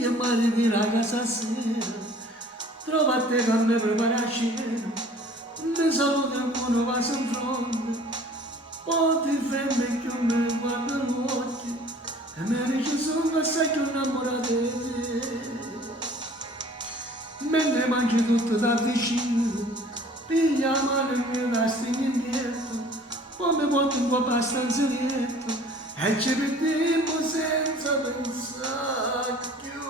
che male di ragazza sera, trovate con me prepara cena, mi saluta uno va in fronte, poi ti fermi che mi guarda l'occhio, e mi dice sono assai più innamorata di te. Mentre mangi tutto da vicino, piglia la mano e mi la stigni indietro, poi mi porta un po' per stanzietto e ci perdiamo senza pensare più.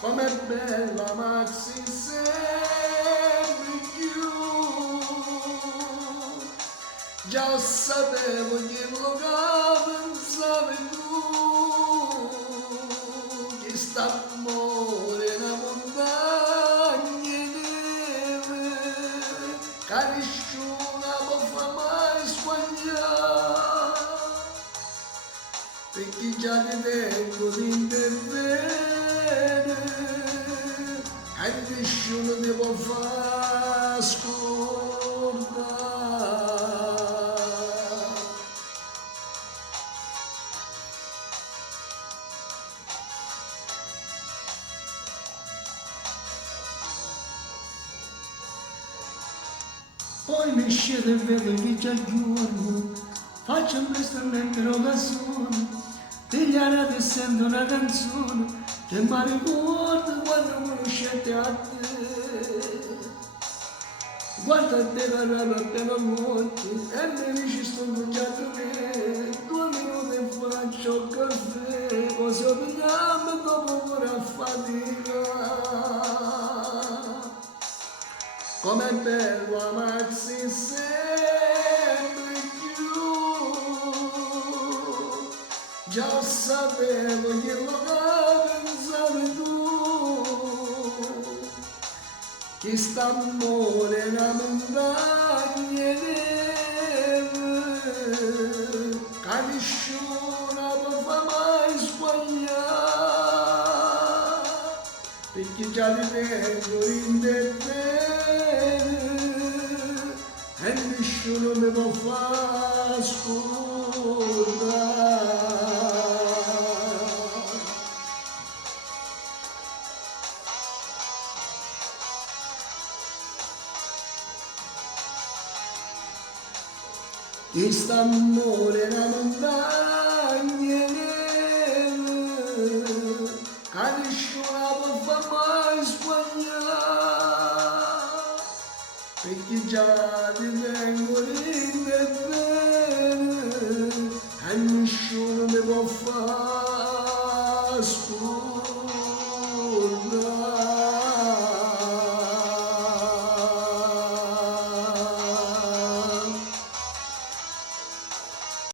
Com'è bella Maxi sempre più. Già sapevo che lo che pensavi tu, che sta amore è una montagna neve, che nessuno può far mai sbagliare, perché già ti tengo di intervene, e nessuno ti può far scordare. Poi mi scende e vedo che già giorno, faccio un vestimento rogazione, pigliare sento una canzone che mi ricorda quando conoscete a te. Guarda te la rana appena notte e mi dici sto mangiato te, 2 minuti faccio caffè, così vediamo dopo ora fatica. Com'è bello amarsi sempre più, già sapevo che lo pensavi tu, che st'amore è una montagna neve, che nessuno può far mai sbagliare, perché già ti tengo in te e nessuno mi può far scordare. Che st'amore è una montagna neve, che nessuno può far mai sbagliare, perché già ti tengo in te bene e nessuno mi può fare